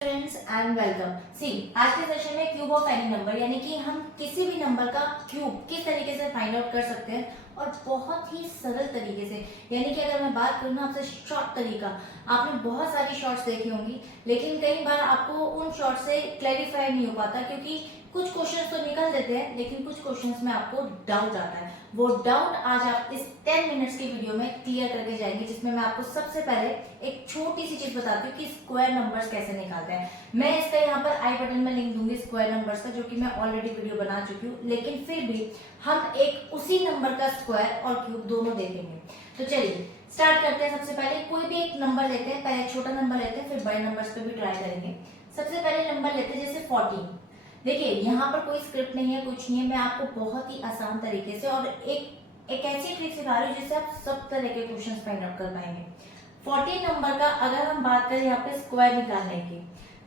Friends and welcome. सी आज के session में क्यूब ऑफ एनी नंबर यानी कि हम किसी भी नंबर का क्यूब किस तरीके से फाइंड आउट कर सकते हैं और बहुत ही सरल तरीके से। यानी कि अगर मैं बात करूँ ना आपसे शॉर्ट तरीका, आपने बहुत सारी शॉर्ट्स देखी होंगी लेकिन कई बार आपको उन शॉर्ट से क्लैरिफाई नहीं हो पाता क्योंकि कुछ क्वेश्चंस तो निकल देते हैं लेकिन कुछ क्वेश्चंस में आपको डाउट आता है। वो डाउट आज आप इस 10 मिनट्स की वीडियो में क्लियर करके जाएंगे, जिसमें मैं आपको सबसे पहले एक छोटी सी चीज बताती हूँ कि स्क्वायर नंबर्स कैसे निकालते हैं। मैं इसका यहाँ पर आई बटन में लिंक दूंगी स्क्वायर नंबर्स का, जो कि मैं ऑलरेडी वीडियो बना चुकी हूँ, लेकिन फिर भी हम एक उसी नंबर का स्क्वायर और क्यूब दोनों देखेंगे। तो चलिए स्टार्ट करते हैं। सबसे पहले कोई भी एक नंबर लेते हैं, पहले छोटा नंबर लेते हैं फिर बड़े नंबर्स पे भी ट्राई करेंगे। सबसे पहले नंबर लेते हैं जैसे 14। देखिए यहाँ पर कोई स्क्रिप्ट नहीं है, कुछ नहीं है, मैं आपको बहुत ही आसान तरीके से और एक ऐसी ट्रिक सिखा रही हूँ जिससे आप सब तरह के क्वेश्चंस फाइंड आउट कर पाएंगे। 14 नंबर का अगर हम बात करें यहाँ पे स्क्वायर निकालने की,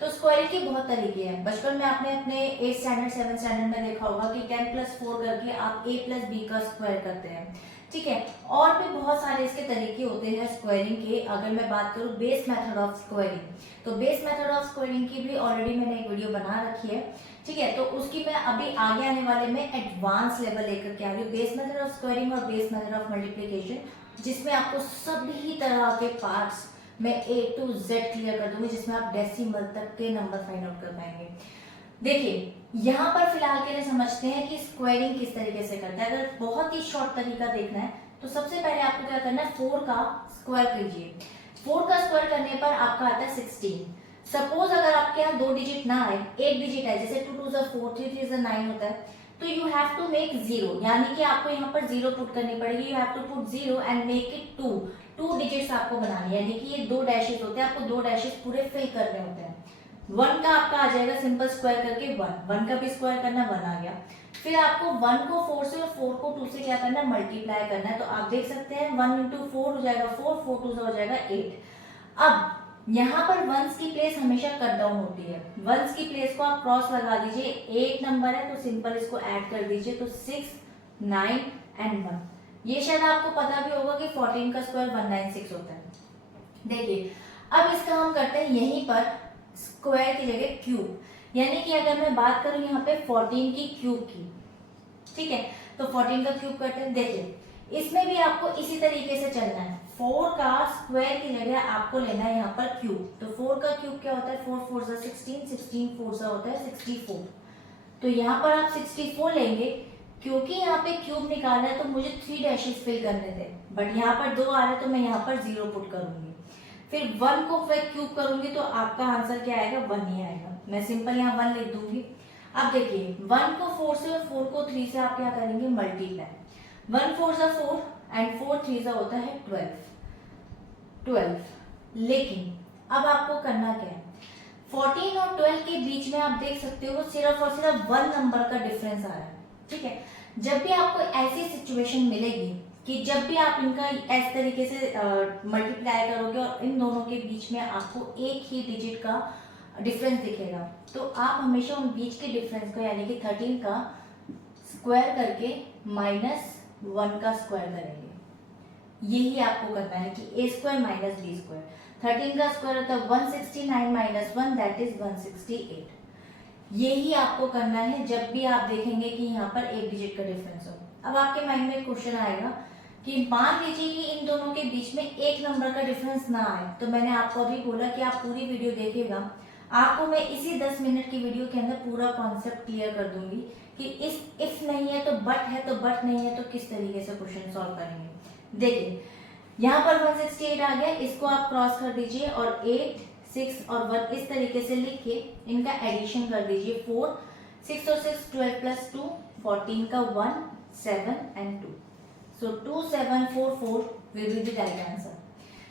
तो स्क्वायर के बहुत तरीके हैं। बचपन में आपने अपने 8th स्टैंडर्ड 7th स्टैंडर्ड में देखा होगा कि 10 + 4 करके आप a + b का स्क्वायर करते हैं, ठीक है। और भी बहुत सारे इसके तरीके होते हैं स्क्वायरिंग के। अगर मैं बात करूँ बेस मेथड ऑफ स्क्वायरिंग, तो बेस मेथड ऑफ स्क्वायरिंग की भी ऑलरेडी मैंने एक वीडियो बना रखी है, ठीक है। तो उसकी मैं अभी आगे आने वाले में एडवांस लेवल लेकर के आ रही हूँ, बेस मेथड ऑफ स्क्वायरिंग और बेस मेथड ऑफ मल्टीप्लिकेशन, जिसमें आपको सभी तरह के पार्ट्स मैं A to Z क्लियर कर दूंगी, जिसमें आप डेसिमल तक के नंबर फाइंड आउट कर पाएंगे। देखिए यहाँ पर फिलहाल के लिए समझते हैं कि स्क्वायरिंग किस तरीके से करता है। अगर बहुत ही शॉर्ट तरीका देखना है तो सबसे पहले आपको क्या करना है, 4 का स्क्वायर कीजिए। 4 का स्क्वायर करने पर आपका आता है 16। सपोज अगर आपके यहाँ 2 डिजिट ना आए, 1 डिजिट आए, जैसे 2 2 4, 3 3 9 होता है, तो यू हैव टू मेक 0, यानी कि आपको यहाँ पर 0 पुट करनी पड़ेगी। You have to put 0 and make it 2 digits आपको बनानी है, यानी कि ये 2 डैशेस होते हैं, आपको 2 डैशेस पूरे फिल करने होते हैं। 1 का आपका आ जाएगा सिंपल स्क्वायर करके 1 का भी स्क्वायर करना, 1 आ गया। फिर आपको 1 को 4 से और 4 को 2 से क्या करना है, मल्टीप्लाई करना है। तो आप देख सकते हैं 1 × 4 हो जाएगा 4, 4 2 से हो जाएगा 8। अब यहाँ पर वंस की प्लेस हमेशा कट डाउन होती है, वंस की प्लेस को आप क्रॉस लगा दीजिए। 8 नंबर है तो सिंपल इसको ऐड कर दीजिए, तो 6 9 एंड 1। ये शायद आपको पता भी होगा कि 14 का स्क्वायर 196 होता है। देखिए अब इसका हम करते हैं यहीं पर स्क्वायर की जगह क्यूब, यानी कि अगर मैं बात करूं यहाँ पे 14 की क्यूब की, ठीक है, तो 14 का क्यूब करते हैं। देखिए इसमें भी आपको इसी तरीके से चलना है। 4 का स्क्वायर की जगह आपको लेना है यहाँ पर क्यूब। तो 4 का क्यूब क्या होता है, 4 4 सा 16, 16 4 सा होता है 64। तो यहाँ पर आप 64 लेंगे, क्योंकि यहाँ पे क्यूब निकालना है तो मुझे 3 डैशेस फिल करने थे, बट यहाँ पर 2 आ रहे तो मैं यहाँ पर 0 पुट करूंगी। फिर 1 को फिर क्यूब करूंगी तो आपका आंसर क्या आएगा, 1 ही आएगा। मैं सिंपल यहाँ 1 लिख दूंगी। अब देखिए 1 को 4 से और 4 को 3 से आप क्या करेंगे, मल्टीप्लाई। 1 4 सा 4 एंड 4 3 सा होता है 12। लेकिन अब आपको करना क्या है, 14 और 12 के बीच में आप देख सकते हो सिर्फ और सिर्फ 1 नंबर का डिफरेंस आ रहा है, ठीक है। जब भी आपको ऐसी सिचुएशन मिलेगी कि जब भी आप इनका इस तरीके से मल्टीप्लाई करोगे और इन दोनों के बीच में आपको एक ही डिजिट का डिफरेंस दिखेगा, तो आप हमेशा उन बीच के डिफरेंस को यानी कि 13 का स्क्वायर करके -1 का स्क्वायर करेंगे। यही आपको करना है कि a square minus b square. 13 का स्क्वायर होता है 169 - 1 दैट इज 168। यही आपको करना है जब भी आप देखेंगे कि यहाँ पर एक डिजिट का डिफरेंस हो। अब आपके माइंड में क्वेश्चन आएगा कि मान लीजिए कि इन दोनों के बीच में एक नंबर का डिफरेंस ना आए, तो मैंने आपको अभी बोला कि आप पूरी वीडियो देखिएगा, आपको मैं इसी 10 मिनट की वीडियो के अंदर पूरा कॉन्सेप्ट क्लियर कर दूंगी कि इफ नहीं है तो बट है, तो बट नहीं है तो किस तरीके से क्वेश्चन सॉल्व करेंगे। देखिए यहाँ पर 168 आ गया, इसको आप क्रॉस कर दीजिए और 8 6 और 1 इस तरीके से लिख के इनका एडिशन कर दीजिए। 4 6 और 6 12 + 2 14 का 1 7 and 2, so 2744 will be the right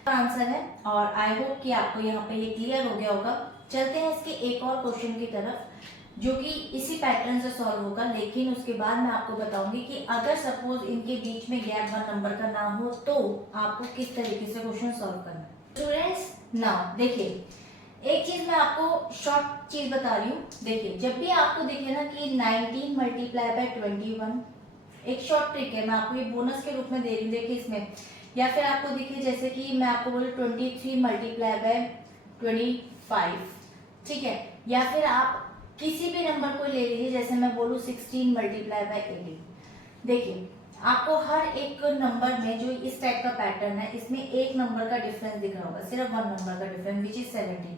answer है। और आई होप कि आपको यहाँ पे ये क्लियर हो गया होगा। चलते हैं इसके एक और क्वेश्चन की तरफ जो कि इसी पैटर्न से सॉल्व होगा, लेकिन उसके बाद मैं आपको बताऊंगी कि अगर सपोज इनके बीच में गैप 1 नंबर का ना हो तो आपको किस तरीके से क्वेश्चन सॉल्व करना है। स्टूडेंट्स नाउ देखिए एक चीज मैं आपको शॉर्ट चीज बता रही हूँ। देखिए जब भी आपको दिखे ना कि 19 × 21, एक शॉर्ट ट्रिक है, मैं आपको ये बोनस के रूप में दे रही हूँ। देखिए इसमें या फिर आपको दिखे जैसे कि मैं आपको बोलूँ 23 × 25, ठीक है, या फिर आप किसी भी नंबर को ले लीजिए, जैसे मैं बोलूँ 16 मल्टीप्लाई बाय 18। देखिए आपको हर एक नंबर में जो इस टाइप का पैटर्न है, इसमें एक नंबर का डिफरेंस दिख रहा होगा, सिर्फ वन नंबर का डिफरेंस विच इज 17।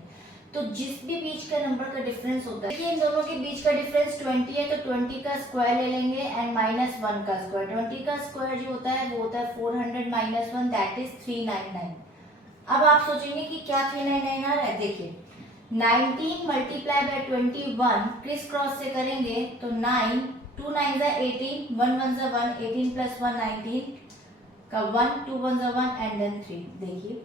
तो जिस भी बीच का नंबर का डिफरेंस होता है, इन दोनों के बीच का डिफरेंस 20 है, तो 20 का स्क्वायर ले लेंगे एंड -1 का स्क्वायर। 20 का स्क्वायर जो होता है वो होता है 400 - 1 दैट इज 399। अब आप सोचेंगे कि क्या 399 आ रहा है, देखिए 19 मल्टीप्लाई बाय 21 क्रिस क्रॉस से करेंगे तो 9, 2 9 18, 1 1 1, 18 + 1 19 का 1, 2 1 1 एंड देन 3। देखिए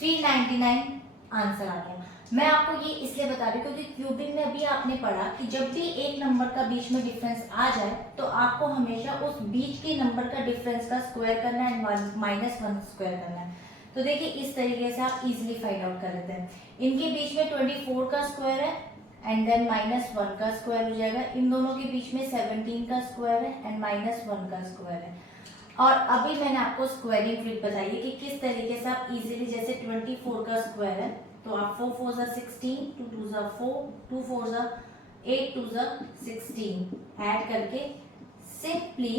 399 आंसर आ गया। मैं आपको ये इसलिए बता रही हूँ क्योंकि क्यूबिंग में अभी आपने पढ़ा कि जब भी एक नंबर का बीच में डिफरेंस आ जाए तो आपको हमेशा उस बीच के नंबर का डिफरेंस का स्क्वायर करना है, -1 स्क्वायर करना है। तो देखिए इस तरीके से आप इजीली फाइंड आउट कर लेते हैं। इनके बीच में 24 का स्क्वायर है एंड देन -1 का स्क्वायर हो जाएगा। इन दोनों के बीच में 17 का स्क्वायर है एंड -1 का स्क्वायर है। और अभी मैंने आपको स्क्वायरिंग ट्रिक बताई है कि किस तरीके से आप इजीली, जैसे 24 का स्क्वायर है तो आप 4 4 16, 2 2 4, 2 4 8, 2 16 ऐड करके सिंपली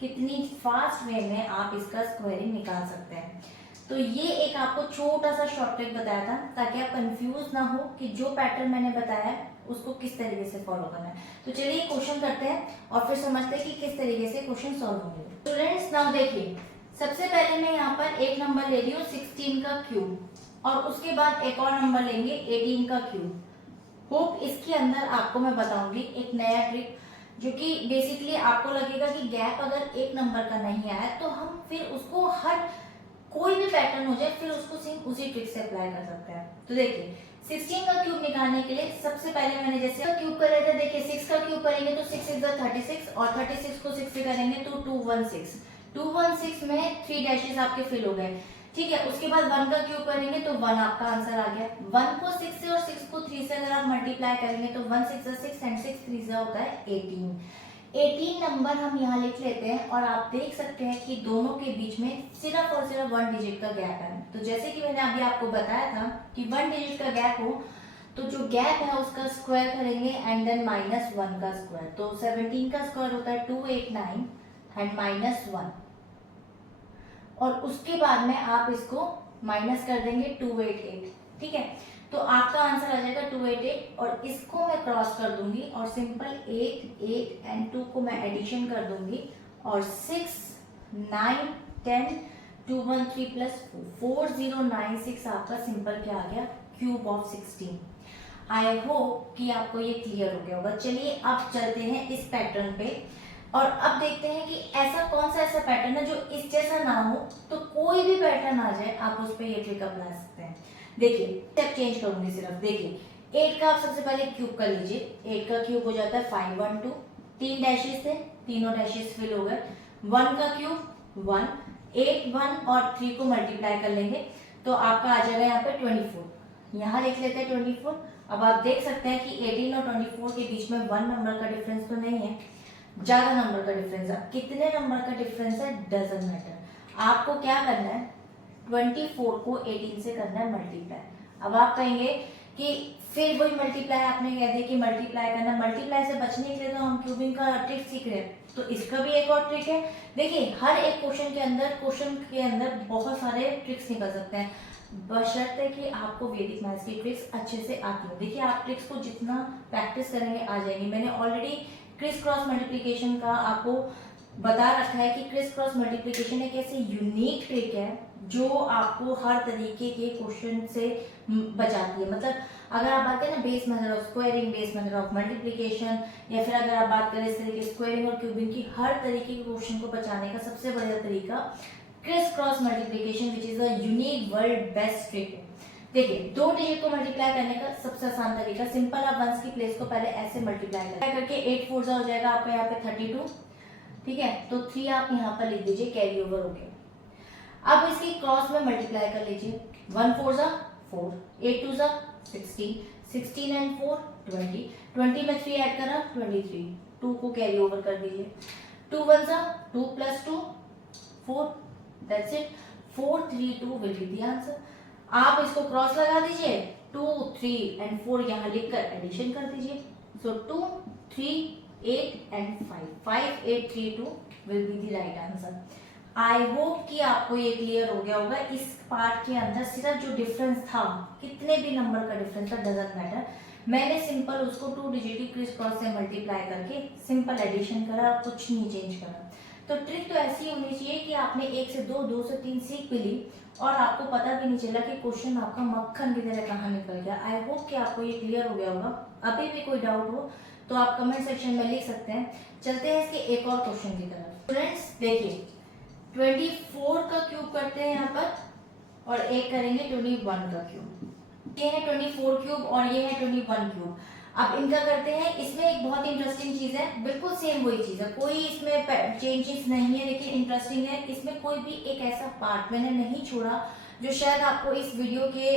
कितनी फास्ट वे में आप इसका स्क्वायरिंग निकाल सकते हैं। तो ये एक आपको छोटा सा शॉर्टकट बताया था ताकि आप कंफ्यूज ना हो कि जो पैटर्न मैंने बताया उसको किस तरीके से फॉलो करना है। तो चलिए क्वेश्चन करते हैं और फिर समझते हैं कि किस तरीके से क्वेश्चन सॉल्व होंगे। स्टूडेंट्स नाउ देखिए, सबसे पहले मैं यहाँ पर एक नंबर ले रही हूँ 16 का क्यूब और उसके बाद एक और नंबर लेंगे 18 का क्यूब। होप इसके अंदर आपको मैं बताऊंगी एक नया ट्रिक जो कि बेसिकली आपको लगेगा कि गैप अगर एक नंबर का नहीं आया तो हम फिर उसको हर कोई भी पैटर्न हो जाए फिर उसको सेम उसी ट्रिक से अप्लाई कर सकते हैं। तो देखिए 16 का क्यूब निकालने के लिए सबसे पहले मैंने जैसे क्यूब कर रहे थे, देखिए 6 का क्यूब करेंगे तो 6 6 36 और 36 को 6 से करेंगे तो 216। 216 में 3 डैशेस आपके फिल हो गए, ठीक है। उसके बाद 1 का क्यूब करेंगे तो 1 आपका आंसर आ गया। 1 को 6 से और 6 को 3 से अगर आप मल्टीप्लाई करेंगे तो 1 6 6 एंड 6 3 होता है 18। 18 नंबर हम यहाँ लिख लेते हैं और आप देख सकते हैं कि दोनों के बीच में सिर्फ और सिर्फ 1 डिजिट का गैप है। तो जैसे कि मैंने अभी आपको बताया था कि 1 डिजिट का गैप हो तो जो गैप है उसका स्क्वायर करेंगे एंड देन -1 का स्क्वायर। तो 17 का स्क्वायर होता है 289 एंड -1 और उसके बाद में आप इसको माइनस कर देंगे 288, ठीक है। तो आपका आंसर आ जाएगा 288 और इसको मैं क्रॉस कर दूंगी और सिंपल 8 8 एंड 2 को मैं एडिशन कर दूंगी और 6 9 10 213 प्लस 4096 आपका सिंपल क्या आ गया, क्यूब ऑफ 16। आई होप कि आपको ये क्लियर हो गया होगा। चलिए अब चलते हैं इस पैटर्न पे और अब देखते हैं कि ऐसा कौन सा ऐसा पैटर्न है जो इस जैसा ना हो, तो कोई भी पैटर्न आ जाए आप उस पर ये ट्रिक अप्लाई सकते हैं। देखिए स्टेप चेंज करूंगी सिर्फ, देखिए 8 का आप सबसे पहले क्यूब कर लीजिए। 8 का क्यूब हो जाता है 512, 3 डैशेस थे, तीनों डैशेस फिल हो गए। 1 का क्यूब 1, 8 1 और 3 को मल्टीप्लाई कर लेंगे तो आपका आ जाएगा यहाँ पे 24। यहाँ लिख लेते हैं 24। अब आप देख सकते हैं कि 18 और 24 के बीच में 1 नंबर का डिफरेंस तो नहीं है, ज्यादा नंबर का डिफरेंस है। कितने नंबर का डिफरेंस है डजंट मैटर। आपको क्या करना है 24 को 18 से करना है मल्टीप्लाई। अब आप कहेंगे कि फिर वही मल्टीप्लाई आपने कह दिया कि मल्टीप्लाई करना, मल्टीप्लाई से बचने के लिए तो हम क्यूबिंग का ट्रिक सीख रहे हैं, तो इसका भी एक और ट्रिक है। देखिए हर एक क्वेश्चन के अंदर बहुत सारे ट्रिक्स निकल सकते हैं बशर्ते कि आपको वैदिक मैथ्स की ट्रिक्स अच्छे से आती है। देखिए आप ट्रिक्स को जितना प्रैक्टिस करेंगे आ जाएंगी। मैंने ऑलरेडी क्रिस क्रॉस मल्टीप्लिकेशन का आपको बता रखा है कि क्रिस क्रॉस मल्टीप्लिकेशन एक ऐसी यूनिक ट्रिक है जो आपको हर तरीके के क्वेश्चन से बचाती है। मतलब अगर आप बात करें ना base method of squaring, base method of multiplication, या फिर अगर आप बात करें इस तरीके स्क्वायरिंग और क्यूबिंग की, हर तरीके के क्वेश्चन को बचाने का सबसे बढ़िया तरीका criss cross multiplication which is a unique world best trick है। देखिए 2 डिजिट को मल्टीप्लाई करने का सबसे आसान तरीका, सिंपल आप वंस की प्लेस को पहले ऐसे मल्टीप्लाई करके 8 4 हो जाएगा आपका यहाँ पे 32, ठीक है। तो 3 आप यहाँ पर लिख दीजिए, कैरी ओवर हो गया। अब इसकी क्रॉस में मल्टीप्लाई कर लीजिए, 1 4 4, 8 2 16, 16 एंड 4 20, 20 में 3 ऐड करा 23, 2 को कैरी ओवर कर दीजिए। 2 1 2 plus 2 4, that's it, 432 will be the answer. आप इसको क्रॉस लगा दीजिए 2, 3 and 4 यहाँ लिखकर एडिशन कर दीजिए। सो 2, 3, 8 and 5, 5, 8, 3, 2 will be the right answer. I hope कि आपको ये क्लियर हो गया होगा। इस पार्ट के अंदर सिर्फ जो डिफरेंस था, कितने भी नंबर का डिफरेंस था, डजंट मैटर, मैंने सिंपल उसको 2 डिजिट की क्रिस क्रॉस से मल्टीप्लाई करके सिंपल एडिशन करा, कुछ नहीं चेंज करा। तो ट्रिक तो ऐसी होनी चाहिए कि आपने 1 से 2, 2 से 3 सीख भी ली और आपको पता भी नहीं चला कि क्वेश्चन आपका मक्खन की तरह कहाँ निकल गया। आई होप कि आपको ये क्लियर हो गया होगा। अभी भी कोई डाउट हो तो आप कमेंट सेक्शन में लिख सकते हैं। चलते हैं इसके एक और क्वेश्चन की तरफ। स्टूडेंट्स देखिए, 24 का क्यूब करते हैं यहाँ पर और एक करेंगे 21 का क्यूब। ये है 24 क्यूब और ये है 21 क्यूब। अब इनका करते हैं। इसमें एक बहुत इंटरेस्टिंग चीज है, बिल्कुल सेम वही चीज है, कोई इसमें चेंजेस नहीं है, लेकिन इंटरेस्टिंग है। इसमें कोई भी एक ऐसा पार्ट मैंने नहीं छोड़ा जो शायद आपको इस वीडियो के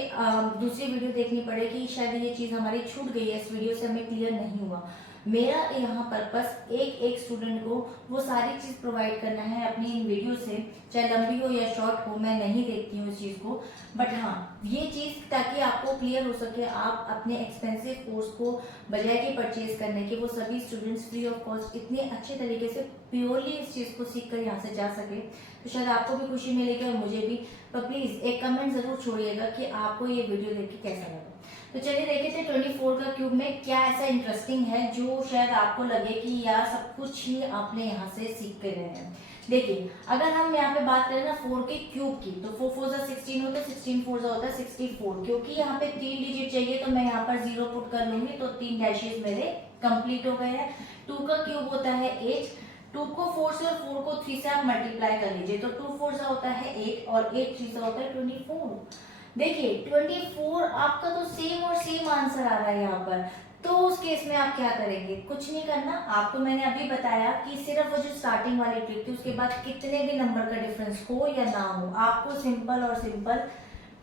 दूसरी वीडियो देखनी पड़ेगी, शायद ये चीज हमारी छूट गई है, इस वीडियो से हमें क्लियर नहीं हुआ। मेरा यहाँ पर्पस एक एक स्टूडेंट को वो सारी चीज प्रोवाइड करना है अपनी इन वीडियो से, चाहे लंबी हो या शॉर्ट हो, मैं नहीं देखती हूँ इस चीज को, बट हाँ ये चीज ताकि आपको क्लियर हो सके, आप अपने एक्सपेंसिव कोर्स को बजाय के परचेज करने के, वो सभी स्टूडेंट्स फ्री ऑफ कॉस्ट इतने अच्छे तरीके से प्योरली इस चीज को सीख कर यहाँ से जा सके, तो शायद आपको भी खुशी मिलेगी और मुझे भी। तो प्लीज एक कमेंट जरूर छोड़िएगा कि आपको ये वीडियो देख के कैसा लगा। तो चलिए देखते हैं 24 का क्यूब में क्या ऐसा इंटरेस्टिंग है जो शायद आपको लगे कि यार सब कुछ ही आपने यहाँ से सीख के गए हैं। देखिए, अगर हम यहाँ पे बात करें ना 4 के क्यूब की, तो 4 4 16 होता है, 16 4 होता है 64। क्योंकि यहाँ पे 3 डिजिट चाहिए तो मैं यहाँ पर 0 पुट कर लूंगी, तो 3 डैशेस मेरे कंप्लीट हो गए हैं। 2 का क्यूब होता है 8, 2 को 4 से और 4 को 3 से आप मल्टीप्लाई कर लीजिए, तो 2 4 सा होता है 8 और 8 3 सा होता है 24। देखिए 24 आपका तो सेम और सेम आंसर आ रहा है यहाँ पर। तो उस केस में आप क्या करेंगे? कुछ नहीं करना। आपको मैंने अभी बताया कि सिर्फ वो जो स्टार्टिंग वाली ट्रिक थी, उसके बाद कितने भी नंबर का डिफरेंस हो या ना हो, आपको सिंपल और सिंपल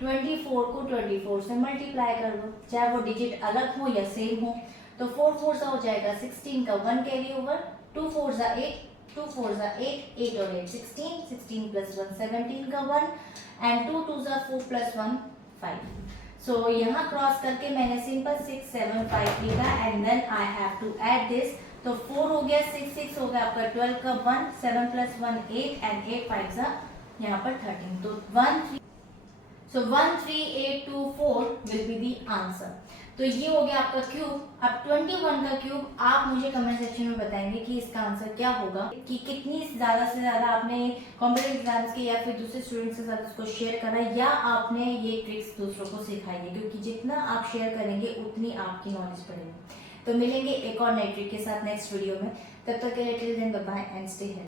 24 को 24 से मल्टीप्लाई कर दो, चाहे वो डिजिट अलग हो या सेम हो। तो 4 4 सा हो जाएगा 16 का 1 कैरी ओवर, 2 4 सा 8, 2 4 सा 8, 8 और 8 16, 16 प्लस 1 17 का 1 एंड 2 2 सा 4 प्लस 1 5। सो यहाँ क्रॉस करके मैंने सिंपल 6 7 5 लिखा and then I have to add this. तो 4 हो गया, 6 6 हो गया आपका 12 का 1, 7 प्लस 1 8 एंड 8 5 सा यहाँ पर 13। तो 1 3, सो 1 3 8 2 4 विल बी दी आंसर। तो ये हो गया आपका क्यूब। अब 21 का क्यूब आप मुझे कमेंट सेक्शन में बताएंगे कि इसका आंसर क्या होगा, कि कितनी ज्यादा से ज्यादा आपने कॉम्पिटिटिव एग्जाम्स के या फिर दूसरे स्टूडेंट्स के साथ इसको शेयर करा या आपने ये ट्रिक्स दूसरों को सिखाई है, क्योंकि जितना आप शेयर करेंगे उतनी आपकी नॉलेज बढ़ेगी। तो मिलेंगे एक और नई ट्रिक के साथ नेक्स्ट वीडियो में। तब तक के लिए till then bye bye and stay healthy.